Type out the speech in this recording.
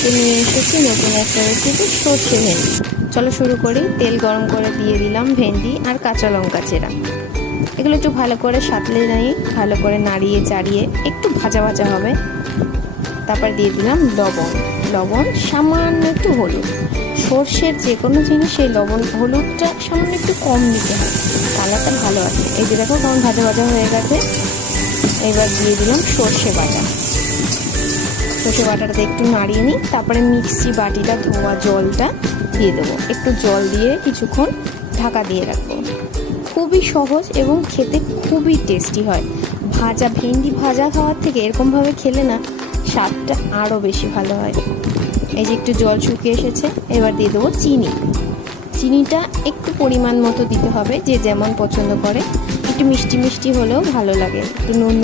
আজকে নিয়ে এসেছি নতুন একটা রেসিপি, সর্ষে ভেন্ডি। চলো শুরু করি। তেল গরম করে দিয়ে দিলাম ভেন্ডি আর কাঁচা লঙ্কা চেরা। এগুলো একটু ভালো করে সাঁতলে নিয়ে ভালো করে নাড়িয়ে চাড়িয়ে একটু ভাজা ভাজা হবে। তারপর দিয়ে দিলাম লবণ, সামান্য একটু হলুদ। সর্ষের যে কোনো জিনিস এই লবণ হলুদটা সামান্য একটু কম দিতে হয়, কালারটা ভালো আসে। এই যে দেখো কেমন ভাজা ভাজা হয়ে গেছে। এবার দিয়ে দিলাম সর্ষে বাটাটা একটু নাড়িয়ে নিই। তারপরে মিক্সি বাটিটা ধোয়া জলটা দিয়ে দেবো। একটু জল দিয়ে কিছুক্ষণ ঢাকা দিয়ে রাখবো। খুবই সহজ এবং খেতে খুবই টেস্টি হয়। ভেন্ডি ভাজা খাওয়ার থেকে এরকমভাবে খেলে না স্বাদটা আরও বেশি ভালো হয়। এই যে একটু জল শুকিয়ে এসেছে, এবার দিয়ে দেবো চিনিটা একটু পরিমাণ মতো দিতে হবে, যে যেমন পছন্দ করে। একটু মিষ্টি মিষ্টি হলেও ভালো লাগে, একটু নুন